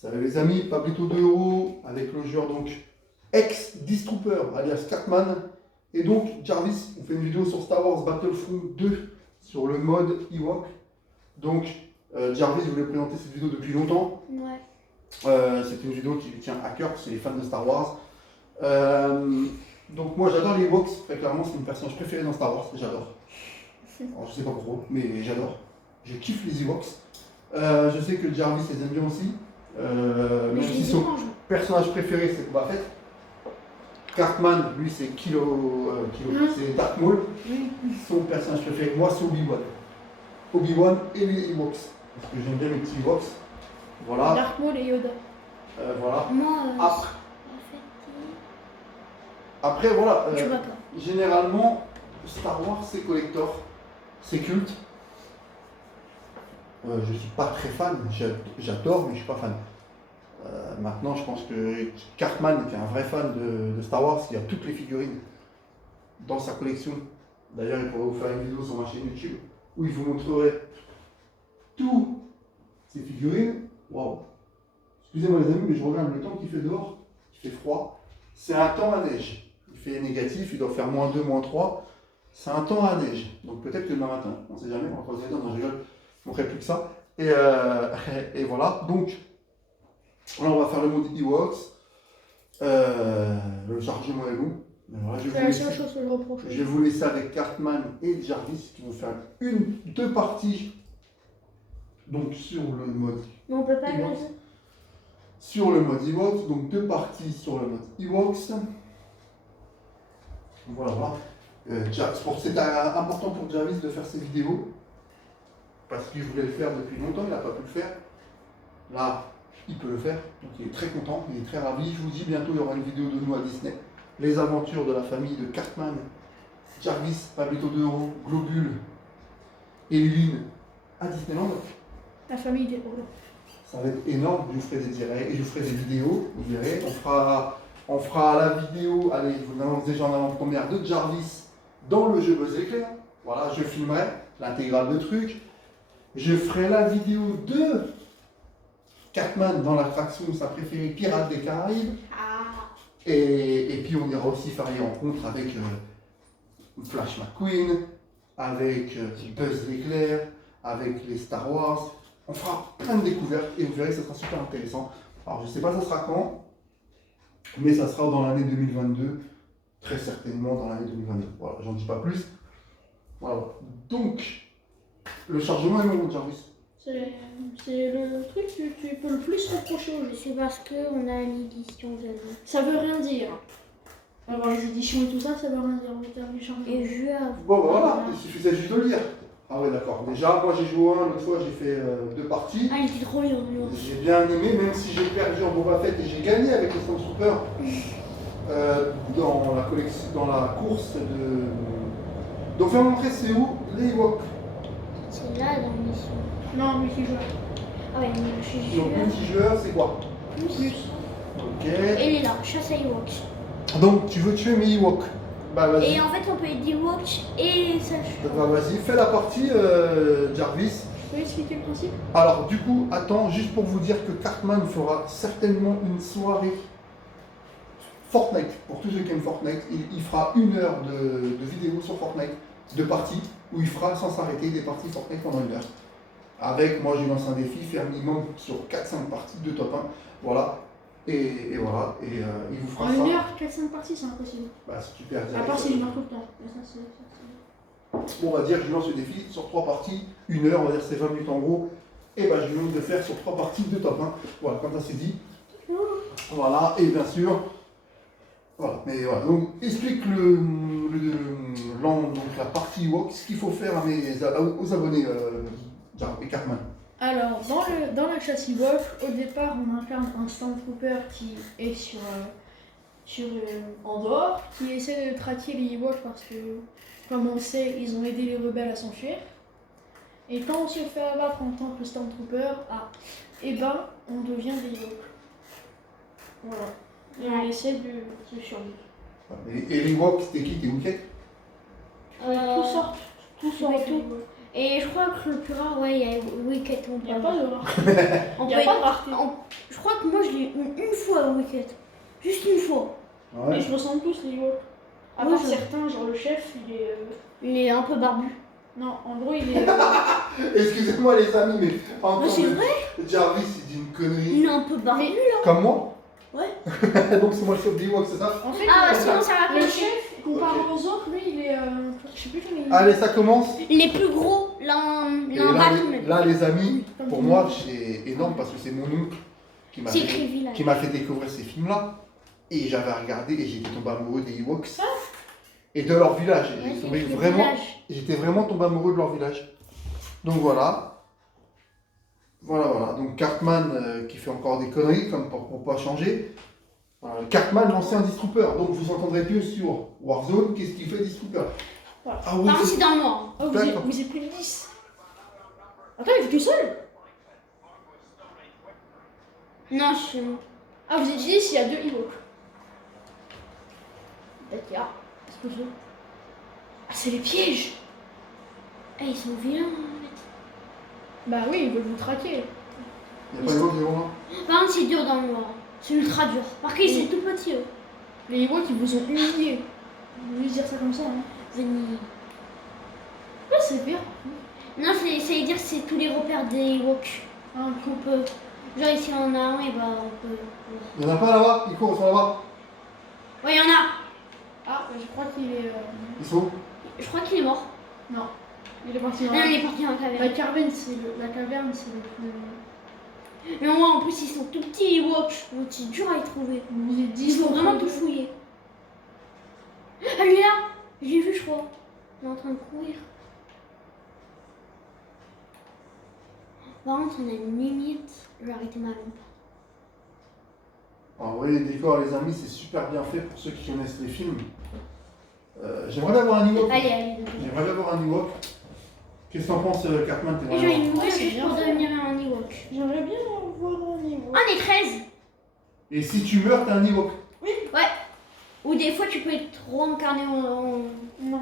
Salut les amis, Pablito 2€ avec le joueur donc ex-Distrooper alias Cartman. Et donc Jarvis, on fait une vidéo sur Star Wars Battlefront 2 sur le mode Ewok. Donc Jarvis voulait présenter cette vidéo depuis longtemps. Ouais. C'est une vidéo qui lui tient à cœur, c'est les fans de Star Wars. Donc moi j'adore les Ewoks, très clairement c'est mon personnage préféré dans Star Wars, j'adore. Alors je sais pas pourquoi, mais j'adore. Je kiffe les Ewoks. Je sais que Jarvis les aime bien aussi. Même si son personnage préféré c'est Boba Fett. Cartman, lui c'est c'est Darth Maul. Son personnage préféré, moi c'est Obi-Wan. Obi-Wan et les Ewoks. Parce que j'aime bien les petits Ewoks. Voilà. Darth Maul et Yoda. Voilà. Moi, Après voilà. tu vois pas. Généralement, Star Wars c'est collector, c'est culte. Je suis pas très fan, j'adore, mais je suis pas fan. Maintenant, je pense que Cartman était un vrai fan de Star Wars, il y a toutes les figurines dans sa collection. D'ailleurs, il pourrait vous faire une vidéo sur ma chaîne YouTube où il vous montrerait toutes ces figurines. Waouh! Excusez-moi les amis, mais je regarde le temps qu'il fait dehors, il fait froid. C'est un temps à neige. Il fait négatif, il doit faire -2, -3. C'est un temps à neige. Donc peut-être que demain matin, on ne sait jamais, on va croiser les doigts, non, je rigole. Je ne montrerai plus que ça. Et voilà. Donc, là, on va faire le mode Ewoks. Le chargement est long. Mais voilà, C'est la seule chose que je reproche. je vais vous laisser avec Cartman et Jarvis qui vont faire deux parties. Donc sur le mode Mais on peut pas le Ewoks. Sur le mode Ewoks. Donc 2 parties sur le mode Ewoks. Voilà, voilà. C'était important pour Jarvis de faire ces vidéos. Parce qu'il voulait le faire depuis longtemps, il n'a pas pu le faire. Là, il peut le faire, donc il est très content, il est très ravi. Je vous dis, bientôt il y aura une vidéo de nous à Disney. Les aventures de la famille de Cartman, Jarvis, Pablito 2€, Globule et Lynn à Disneyland. La famille des Holo. Ça va être énorme, je vous ferai des directs et je vous ferai des vidéos, vous verrez. On fera la vidéo, allez, je vous annonce déjà en avant-première de Jarvis dans le jeu Buzz Éclair. Voilà, je filmerai l'intégrale de trucs. Je ferai la vidéo de Cartman dans l'attraction sa préférée, Pirates des Caraïbes. Et puis on ira aussi faire les rencontres avec Flash McQueen, avec Buzz l'éclair, avec les Star Wars. On fera plein de découvertes et vous verrez que ça sera super intéressant. Alors je ne sais pas ça sera quand, mais ça sera dans l'année 2022, très certainement dans l'année 2022. Voilà, j'en dis pas plus. Voilà. Donc, le chargement est long, Jarvis. C'est le truc que tu peux le plus reprocher au jeu. C'est parce qu'on a l'édition de Ça veut rien dire. Alors les éditions et tout ça, ça veut rien dire en termes du chargement. Et je Bon, bah voilà, il suffisait juste de le lire. Ah ouais, d'accord. Déjà, moi j'ai joué l'autre fois, j'ai fait 2 parties. Ah, il était trop bien. J'ai bien aimé, même si j'ai perdu en Boba Fett et j'ai gagné avec les Stormtroopers dans la course de. Donc, fais montrer, c'est où les Ewoks. C'est là dans l'émission. Non, multijoueur. Ah ouais, mais je suis Donc, multijoueur, c'est quoi? Plus. Ok. Et il est là, chasse à Ewok. Donc, tu veux tuer mes Ewoks. Bah, vas-y. Et en fait, on peut être Ewok et ça. Bah, vas-y, fais la partie, Jarvis. Tu peux expliquer le principe? Alors, du coup, attends, juste pour vous dire que Cartman fera certainement une soirée Fortnite. Pour tous ceux qui aiment Fortnite, il fera 1 heure de vidéo sur Fortnite, de parties, où il fera sans s'arrêter des parties Fortnite pendant 1 heure. Avec, moi, je lance un défi, faire minimum sur 4-5 parties de top 1. Voilà. Et voilà. Et il vous fera En ça. 1 heure, 4-5 parties, c'est impossible. Bah, si tu perds À direct, part ça- si je marque tout le temps. Mais ça, c'est. On va dire, je lance le défi sur 3 parties, 1 heure, on va dire c'est 20 minutes en gros. Et bah, je lui demande de faire sur 3 parties de top 1. Voilà, comme ça c'est dit. Voilà, et bien sûr. Voilà, mais voilà. Donc, explique donc la partie Ewok, ce qu'il faut faire aux abonnés, et Cartman. Alors, dans la chasse Ewok, au départ, on incarne un Stormtrooper qui est en dehors, qui essaie de traquer les Ewoks parce que, comme on le sait, ils ont aidé les rebelles à s'enfuir. Et quand on se fait abattre en tant que Stormtrooper, et ben, on devient des Ewoks. Voilà. Et on essaie de survivre. Et les Ewoks, c'était qui? T'es Wicket? Tout sort. Tout sur tout. Et je crois que le plus rare, ouais, il y a Wicket. Il n'y a pas de rare. On Il n'y peut a pas de rareté. Je crois que moi je l'ai eu une fois Wicket. Juste une fois. Mais Ouais. je ressemble tous les Ewoks. À Ouais, part je- certains, genre le chef, il est. Il est un peu barbu. Non, en gros, il est. Excusez-moi les amis, mais encore Mais c'est vrai, Jarvis il dit une connerie. il est un peu barbu. Comme moi. Ouais. Donc c'est moi le chef des Ewoks, c'est ça? En fait, Ah, le- sinon ça va le pas. chef, comparé Ok. aux autres, lui, il est. Je sais plus comment il est. Allez, ça commence. Il est plus gros, là Et en là, bas. là, les amis, Comme pour tout le moi, monde. c'est énorme parce que c'est mon oncle qui m'a C'est fait, écrit village. qui m'a fait découvrir ces films-là. Et j'avais regardé et j'étais tombé amoureux des Ewoks et de leur village. Ouais, J'ai c'est tombé écrit vraiment, village. j'étais vraiment tombé amoureux de leur village. Donc voilà. Voilà. Donc Cartman qui fait encore des conneries comme pour pas changer. Voilà. Cartman, l'ancien Distrooper. Donc vous entendrez plus sur Warzone. Qu'est-ce qu'il fait Distrooper? Voilà. Ah oui. Par contre, c'est dans le noir. Oh, D'accord. vous êtes plus de 10. Attends, il est tout seul. Non, je suis. Ah, vous êtes 10, il y a 2 Ewoks. D'accord. Qu'est-ce que c'est? Ah, c'est les pièges. Eh, ils sont vilains en fait. Bah oui, ils veulent vous traquer. Il n'y a pas d'Ewoks devant moi. Par contre, c'est dur dans le noir. C'est ultra dur. Par contre, c'est tout petit eux. Les Ewoks, ils vous ont humilié. Vous voulez dire ça comme ça, hein? Venez. Ouais, c'est vert. Non, ça veut dire que c'est tous les repères des Ewoks. Hein, Qu'on peut. Genre ici on a un et bah on peut. Il n'y en a pas là-bas. Ils courent, ils sont là-bas. Ouais, il y en a. Ah, je crois qu'il est. Ils sont où? Je crois qu'il est mort. Non. Il est parti dans Non, la... il est parti dans la La caverne. caverne, la caverne, c'est le plus. Mais moi en plus, ils sont tout petits, les Ewoks. Donc c'est dur à y trouver. Vous êtes 10. Ils sont vraiment tout fouillés. Ah, lui est là. Je l'ai vu, je crois. Il est en train de courir. Par contre, on a une limite. Je vais arrêter ma lampe. En vrai, les décors, les amis, c'est super bien fait pour ceux qui connaissent les films. J'aimerais bien avoir un Ewok. Allez, allez. J'aimerais bien avoir un Ewok. Qu'est-ce que t'en penses, Cartman? Et je vais mourir Ouais, c'est juste bien pour fait. devenir un Ewok. J'aimerais bien voir un Ewok. On est 13. Et si tu meurs, t'as un Ewok. Ou des fois, tu peux être trop incarné en. Non.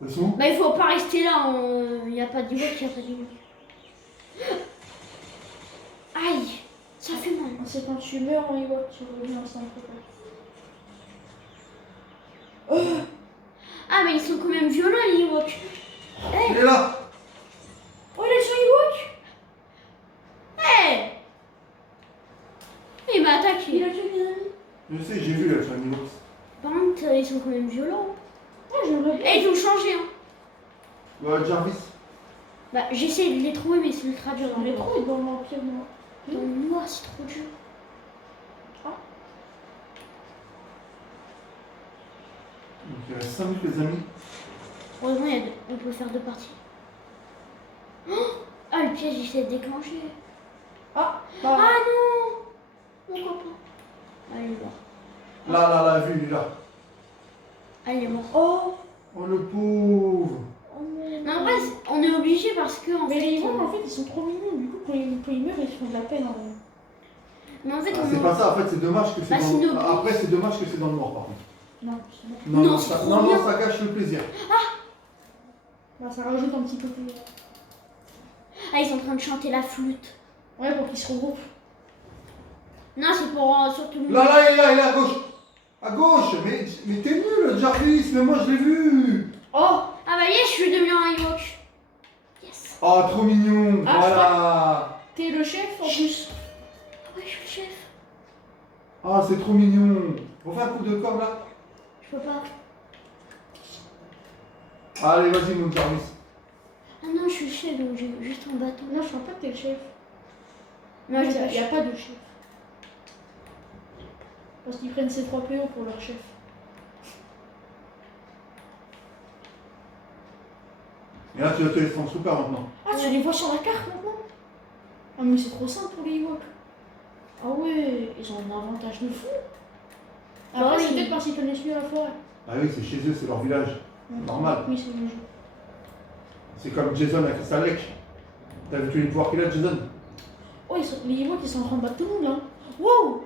Ils sont où? Bah, il faut pas rester là. Il n'y a pas d'Ewok, il n'y a pas d'Ewok. Aïe, ça fait mal. C'est quand tu meurs en Ewok, tu reviens en centre. Ah, mais ils sont quand même violents, les Ewoks. Il est là. Oh, il est sur Ewok. Hey, il m'a attaqué. a tué mes amis. Je sais, j'ai vu là, sur un Ewok. Par contre, ils sont quand même violents. Ouais, j'aimerais bien. Eh, ils ont changé. Hein. Ouais, Jarvis. Bah, j'essaie de les trouver, mais c'est ultra dur. J'aimerais trop être dans l'Empire Noir. Dans le noir, c'est trop dur. Donc il reste 5 minutes, les amis. Heureusement, on peut faire 2 parties. Oh, ah, le piège, il s'est déclenché. Bah, Ah non, mon copain. Ah, il est mort. Là, vu, il est là. Ah, il est mort. oh. Oh, le pauvre. Oh non. Mais en vrai, on est obligé parce que en Mais fait. les Ewoks, en fait, ils sont trop mignons. Du coup, quand ils meurent, ils font de la peine. Hein. Mais en fait, Ah, on c'est pas ça, en fait, c'est dommage que c'est Bah, dans c'est le... nos- Après, c'est dommage que c'est dans le noir, par contre. Non, c'est bon. Non, c'est trop bien. ça gâche le plaisir. Bah, ça rajoute un petit côté. Ah, ils sont en train de chanter la flûte. Ouais, pour qu'ils se regroupent. Non, c'est pour surtout. Là, il est à gauche. À gauche. Mais t'es nul, Jarvis. Mais moi, je l'ai vu. Oh. Ah bah yes, je suis devenu un Ewok. Yes. Oh, trop mignon. Ah, Voilà. T'es le chef en plus. Ouais, je suis le chef. Ah, c'est trop mignon. On fait un coup de com, là. Je peux pas. Allez, vas-y, mon Jarvis. Ah non, je suis le chef, donc j'ai juste un bâton. Non, je crois pas que t'es le chef. Moi, il j'ai pas n'y a pas de chef. Parce qu'ils prennent ces 3 PO pour leur chef. Et là, tu vas te laisser en super maintenant. Ah, tu les vois sur la carte maintenant? Ah, mais c'est trop simple pour les Ewoks. Ah ouais, ils ont un avantage de fou. Après, Ah oui. c'est peut-être parce qu'ils connaissent mieux la forêt. Ah oui, c'est chez eux, c'est leur village. Normal. Oui, c'est le jeu. C'est comme Jason à Crystal Lake. T'as vu tous les pouvoirs qu'il a, Jason? Oh, les Ewoks, ils sont en train de battre tout le monde là. Wow!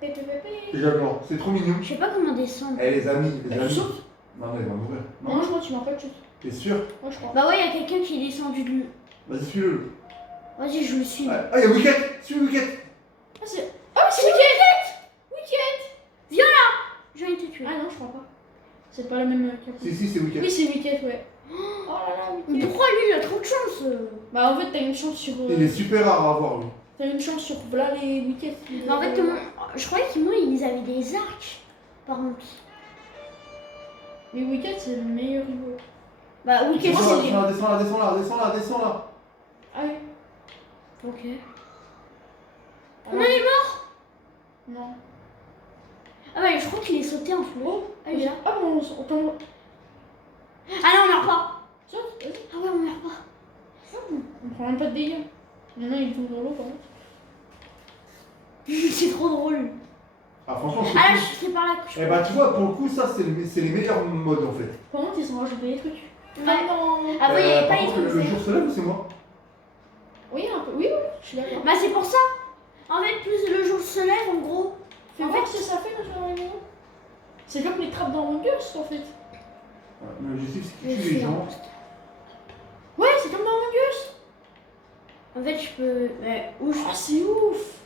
Pépé, pépé. J'adore. C'est trop mignon. Je sais pas comment descendre. Eh, les amis, Bah, tu sautes. Non, mais il va mourir. Non, Non, je crois que tu m'as pas de chute. t'es sûr? Moi, je crois. Bah ouais, il y a quelqu'un qui est descendu de lui. Vas-y, suis-le. Vas-y, je le suis. Ah, il y a Wicket! Suis Wicket! Ah, c'est. Ah, c'est Wicket! Viens là. Je viens de te tuer. Ah non, je crois pas. C'est pas la même capture. Si, c'est Wicket. Oui, c'est Wicket, ouais. Oh là là, Mais Wicket. pourquoi lui, il a trop de chance Bah, en fait, t'as une chance sur. Il est super rare à avoir, lui. T'as une chance sur là les Wickets. Mais en fait, comment... je croyais qu'ils moi, ils avaient des arcs. Par contre. Les Wickets, c'est le meilleur niveau. Bah, Wicket, Descends c'est... là, descends là, descends là, descends là, descends là. Ah oui. Ok. Ah, Comment il est mort? Non. Ah ouais, je crois qu'il est sauté en flot. Oh, Ah, il est là. Ah, bon, on peut. Ah non, on meurt pas. Tiens, vas-y. Ah ouais, on meurt pas. On prend même pas de dégâts. Maintenant, il tombe dans l'eau, par contre. C'est trop drôle. Ah, franchement, Ah là, c'est par là que je Eh bah, tu vois, pour le coup, ça, c'est les meilleurs modes en fait. Par contre, ils ont rajouté des trucs. Ouais. Ah non. Avant, il n'y avait Par pas les contre, trucs le verts. jour se lève ou c'est moi? Oui, un peu. Oui, oui, je suis d'accord. Bah, c'est pour ça. En fait, plus le jour se lève, en gros. Fais voir ce que ça fait, le genre. C'est comme les trappes dans Among Us, en fait. L'objectif, c'est Je que tu tues les sais. gens. Ouais, c'est comme dans Among Us. En fait, je peux... Ouais, ou je... Ah, c'est ouf.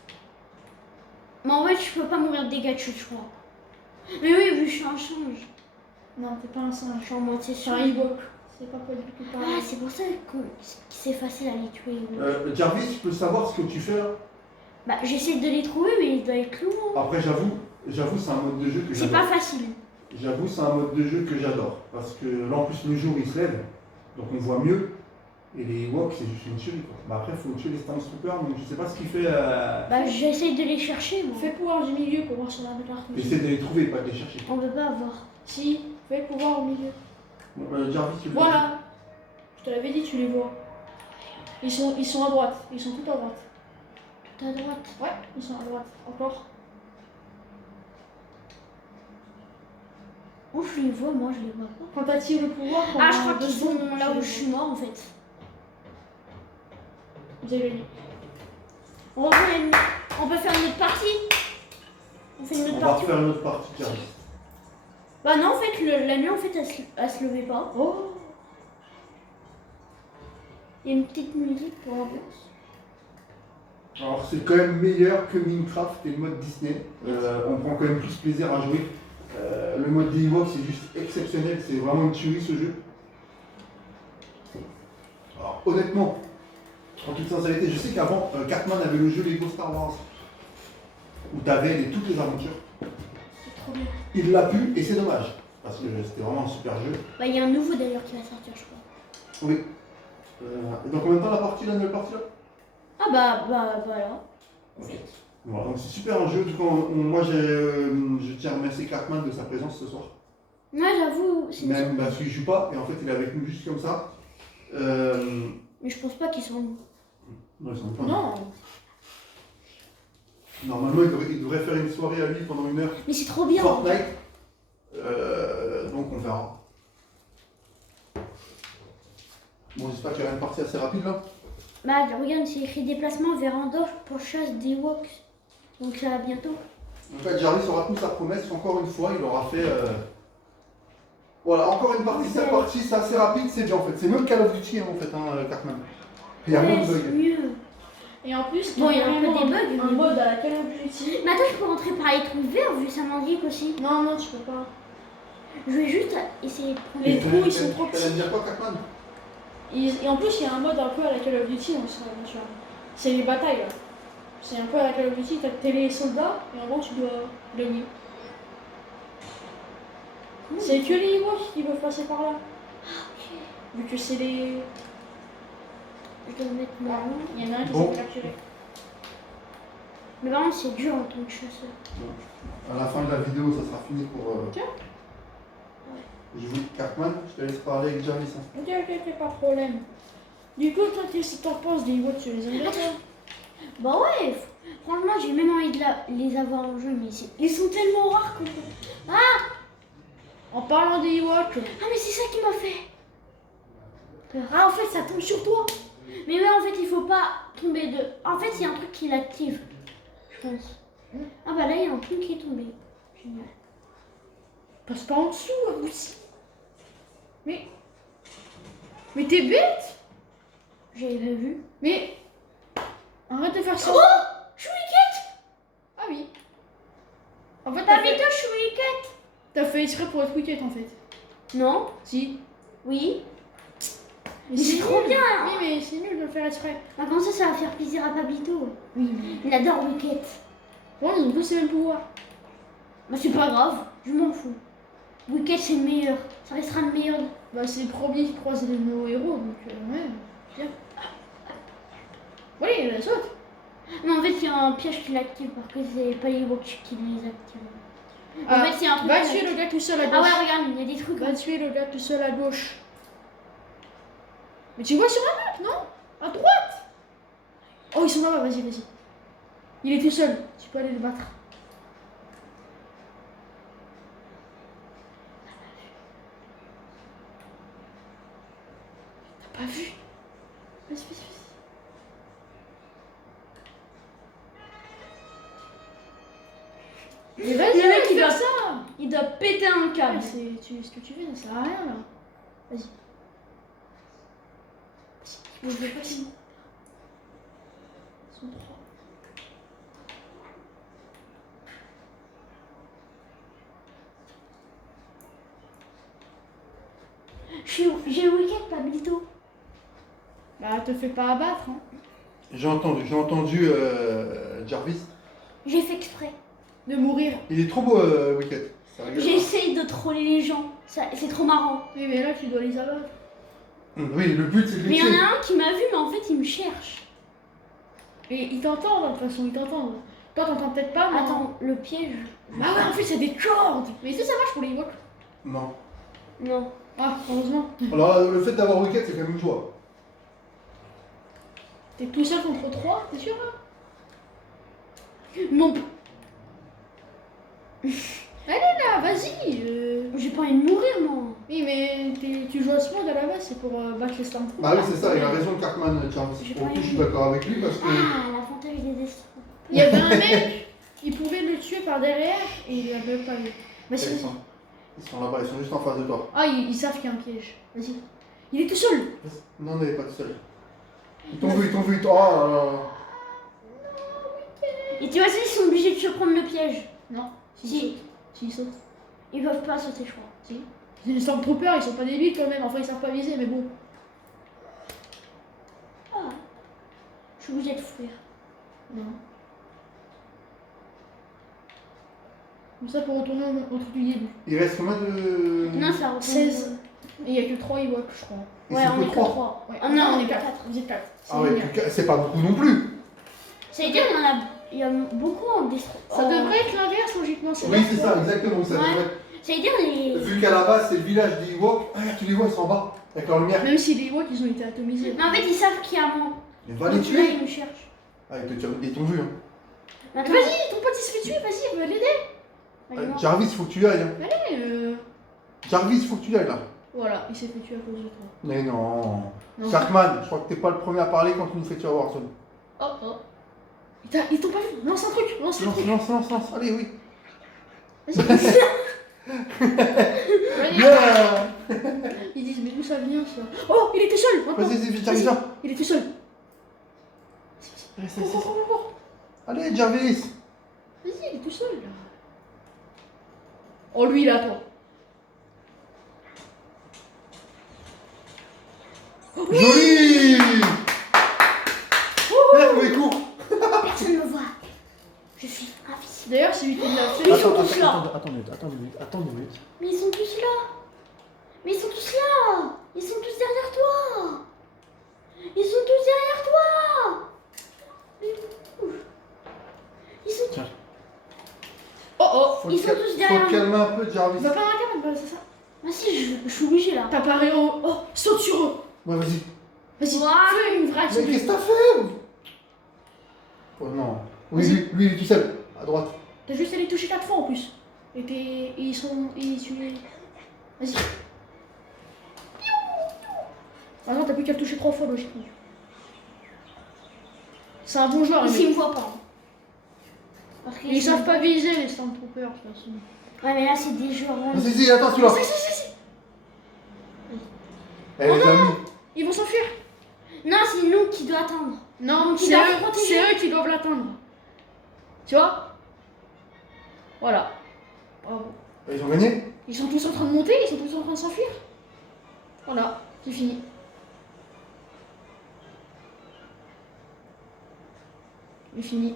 Mais en fait, je peux pas mourir de dégâts de chute, je crois. Mais oui, vu que je suis un singe. Non, t'es pas un singe. Je suis en moitié C'est sur un Ewok. C'est pas du tout Ah, pareil. c'est pour ça que c'est facile à les tuer. Jarvis, je peux savoir ce que tu fais là? Bah, j'essaie de les trouver, mais ils doivent être lourds. Après, j'avoue, c'est un mode de jeu que C'est j'adore. pas facile. J'avoue, c'est un mode de jeu que j'adore. Parce que là, en plus, le jour, il se lève. Donc, on voit mieux. Et les Ewoks, c'est juste une tuerie, quoi. Bah, après, il faut tuer les Stormtroopers, donc je sais pas ce qu'il fait. Bah, j'essaie de les chercher, moi. Fais le pouvoir du milieu pour voir sur la carte. Essaie de les trouver, pas de les chercher. On peut pas avoir. Si, fais le pouvoir au milieu. Bon, Jarvis, tu le Voilà. Je te l'avais dit, tu les vois. Ils sont à droite. Ils sont tout à droite. Tout à droite. Ouais, ils sont à droite. Encore. Où je les vois, moi, je les vois pas. Quand t'actives le pouvoir, Ah, je pendant crois qu'ils 2 sont secondes, là tu où les je suis mort, en fait. Vous avez gagné. On peut faire une autre partie. On fait une On autre va partie. refaire une autre partie, Jarvis. Bah non, en fait, la nuit, en fait, elle se levait pas. Oh. Il y a une petite musique pour l'ambiance. Alors, c'est quand même meilleur que Minecraft et le mode Disney. On prend quand même plus plaisir à jouer. Le mode des Ewoks, c'est juste exceptionnel. C'est vraiment une tuerie ce jeu. Alors, honnêtement, en toute sincérité, je sais qu'avant, Cartman avait le jeu Lego Star Wars. Où tu avais toutes les aventures. C'est trop bien. Il l'a pu et c'est dommage. Parce que c'était vraiment un super jeu. Bah, il y a un nouveau d'ailleurs qui va sortir, je crois. Oui. Et donc, en même temps, la nouvelle partie là? Ah bah voilà. Ok. Voilà, donc c'est super un jeu. En tout cas, moi, je tiens à remercier Cartman de sa présence ce soir. Ouais, j'avoue, c'est Même parce qu'il joue pas, et en fait il est avec nous juste comme ça. Mais je pense pas qu'ils sont... Non, ils sont pas. Non. Normalement, il devrait faire une soirée à lui pendant 1 heure. Mais c'est trop bien. Fortnite. Donc on verra. Bon, j'espère qu'il y aura une partie assez rapide là. Bah regarde, c'est écrit déplacement vers Andorre pour chasse des Woks. Donc ça va bientôt. En fait, Jarvis aura tenu sa promesse, encore une fois, il aura fait. Voilà, encore une partie, cette partie, c'est assez rapide, c'est bien en fait. C'est même Call of Duty hein, en fait, hein, Cartman. Il y a moins de c'est bugs. mieux. Et en plus, Bon, il y a un peu carrément des bugs, Un mais- mode à la Call of Duty. Mais attends, je peux rentrer par les trous verts vu que ça m'indique aussi. Non, non, tu peux pas. Je vais juste essayer de prendre... Les trous, ils sont trop T'allais me petits. dire quoi, Cartman? Et en plus, il y a un mode un peu à la Call of Duty dans ce bien sûr. C'est les batailles là. C'est un peu à la Call of Duty, t'es les soldats et en gros tu dois gagner. C'est que les Ewoks qui peuvent passer par là. Ok. Vu que c'est les. Je dois mettre mon nom. Il y en a un qui Bon. s'est fait capturer. Mais vraiment, c'est dur en tant que chasseur. À la fin de la vidéo, ça sera fini pour. Tiens. Jouer Cartman, je te laisse parler avec Jarvis. Hein. Ok, ok, pas de problème. Du coup, toi, qu'est-ce que t'en penses des Ewoks, tu les aimes bien toi? Bah ouais, franchement, j'ai même envie de les avoir en jeu, mais ils sont tellement rares que... En parlant des Ewoks. Ah mais c'est ça qui m'a fait peur. Ah, en fait, ça tombe sur toi. Mais ouais, en fait, il faut pas tomber de... En fait, il y a un truc qui l'active, je pense. Ah bah là, il y a un truc qui est tombé. Génial. Passe pas en dessous, aussi. Mais t'es bête. J'avais pas vu. Mais. Arrête de faire ça. Oh, je suis wicket. Ah oui. En fait, Pas vite, je suis wicket. t'as fait exprès pour être wicket en fait. Non. Si. Oui. Mais c'est trop nul. bien, hein. Oui, mais c'est nul de le faire exprès. Bah, comme ça va faire plaisir à Pablito. Oui, mais. Il adore wicket. Bon, ils ont tous les mêmes pouvoirs. Bah, c'est pas grave, je m'en fous. Wicket, c'est le meilleur. Ça restera le meilleur. Bah, c'est le premier qui croise les nouveaux héros, donc ouais, bien. Oui, la saute. Mais en fait, il y a un piège qui l'active parce que c'est pas les Woks qui les activent. En Ah, fait, c'est un truc. va qui tuer l'active. le gars tout seul à Ah gauche. ouais, regarde, il y a des trucs. Va tuer le gars tout seul à gauche. Mais tu vois sur la map, non? À droite. Oh, ils sont là-bas, vas-y, vas-y. Il est tout seul, tu peux aller le battre. T'as pas vu? Vas-y, vas-y, vas-y. Mais vas-y, Le mec, il fais doit- ça. Il doit péter un Ah, câble. ce que tu fais, ça sert à rien là. Vas-y. Je veux pas sinon. Ils sont trois. J'ai le wicket, Pablito. Bah, te fais pas abattre, hein. J'ai entendu Jarvis. J'ai fait exprès. De mourir. Il est trop beau, Wicket. Ça rigole. J'essaye de troller les gens. C'est trop marrant. Oui, mais là, tu dois les abattre. Oui, le but c'est de Mais les il y en tuer. a un qui m'a vu, mais en fait, il me cherche. Et ils t'entendent, de toute façon, ils t'entendent. Toi, t'entends peut-être pas, mais. Attends, le piège. Bah ouais, en fait, c'est des cordes. Mais est-ce que ça marche pour les Ewoks? Non. Non. Ah, heureusement. Alors le fait d'avoir Wicket, c'est quand même une joie. T'es tout seul contre 3, t'es sûr, hein? Non, Ah, vas-y. j'ai pas envie de mourir, moi. Oui, mais tu joues à ce mode à la base, c'est pour battre les Stormtroopers. Bah oui, c'est ça, il a raison, Cartman, Jarvis. J'ai Pour pas le coup, je suis aimé. d'accord avec lui parce que. Ah, la fantaisie des destins. Il y avait un mec, il pouvait le tuer par derrière et il l'avait pas eu. Bah, Ils sont là-bas, ils sont juste en face de toi. Ah, ils savent qu'il y a un piège. Vas-y. Il est tout seul. Non, n'allez pas tout seul. Ils t'ont vu, Oh là là. Et tu vois, ils sont obligés de se prendre le piège. Non. Si. S'ils sautent. Ils peuvent pas sauter, je crois. Si. Les Stormtroopers, ils sont pas débiles quand même. Enfin, ils savent pas viser, mais bon. Ah. Je suis obligée de fuir. Non. Comme ça pour retourner au truc du début. Il reste combien de. Non, ça retombe. 16. Et il y a que 3 Ewoks, je crois. Ils Ouais, sont on que est que 3. 3. Ouais. Ah non, on on est est 4. quatre. Vous êtes 4. Ah ouais, c'est pas beaucoup non plus. Ça veut dire qu'il y a beaucoup en destro. Ça devrait être l'inverse, logiquement. Oui, c'est ça, exactement. Ça Ouais. devrait Ça veut dire les. Vu qu'à la base, c'est le village des Ewoks, ah, tu les vois, ils sont en bas, avec leur lumière. Même si les Ewoks, ils ont été atomisés. Mais en fait, ils savent qu'il y a moi. Mais va les Donc là, tuer. ils me cherchent. Ah, ils t'ont vu. Hein. Attends. Vas-y, ton pote il se fait tuer, vas-y, va l'aider. Allez, moi. Jarvis, il faut que tu y ailles. Hein. Allez, Jarvis, il faut que tu y ailles là. Voilà, il s'est fait tuer à cause de toi. Mais non. Non. Cartman, je crois que t'es pas le premier à parler quand tu nous fais tuer à Warzone. Oh, oh. Ils t'ont pas vu. Lance un truc, lance un truc. Lance. Allez, oui. Vas-y. Vas-y. Bien. Ils disent, mais d'où ça vient ça? Oh, il était seul maintenant. Vas-y, Jarvis, viens. Il était seul. Reste, Cours, cours, cours, cours. Allez, Jarvis. Vas-y, il est tout seul là. Oh, lui il est à toi. Joli. Oui, cours. Personne ne me voit. Je suis invisible. D'ailleurs, c'est lui qui l'a fait. Ils sont tous là. Attends une minute. Mais ils sont tous là. Mais ils sont tous là. Ils sont tous derrière toi. Ils sont tous derrière toi. Ils sont tous. Oh, oh. Faut Ils te sont tous derrière Faut te calmer un peu, Jarvis. Va pas dans la cabane, c'est ça. Ah si, je suis obligée là. T'apparais en haut. Oh, saute sur eux. Ouais, vas-y. Vas-y, Ouah. fais une vraie action. Mais qu'est-ce que t'as fait? Oh non. Oui, lui, il est tout seul, à droite. T'as juste à les toucher 4 fois en plus. Et ils sont. Et tu les. Vas-y. Ah non, t'as plus qu'à le toucher 3 fois logiquement. C'est un bon joueur, Ici, mais ils me voient pas. Parce qu'ils ils savent pas viser les Stormtroopers de toute façon. Ouais, mais là, c'est des joueurs. Vas-y, attends, tu là. Si. Eh les amis, Ils vont s'enfuir. Non, c'est nous qui doit attendre. Non, Donc, il c'est doit eux, se protéger. c'est eux qui doivent l'atteindre. Tu vois? Voilà. Bravo. ils ont gagné. Ils sont tous en train de monter, ils sont tous en train de s'enfuir. Voilà, c'est fini. C'est fini.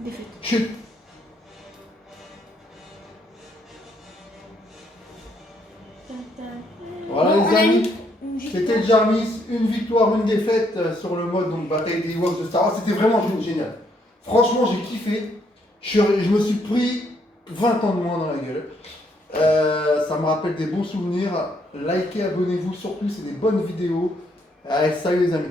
Défaite. Chut. Voilà Bon, les amis. Une C'était victoire. Jarvis, une victoire, une défaite sur le mode donc bataille des Ewoks de Star Wars. C'était vraiment génial. Franchement, j'ai kiffé. Je me suis pris 20 ans de moins dans la gueule. Ça me rappelle des bons souvenirs. Likez, abonnez-vous surtout, c'est des bonnes vidéos. Allez, salut les amis.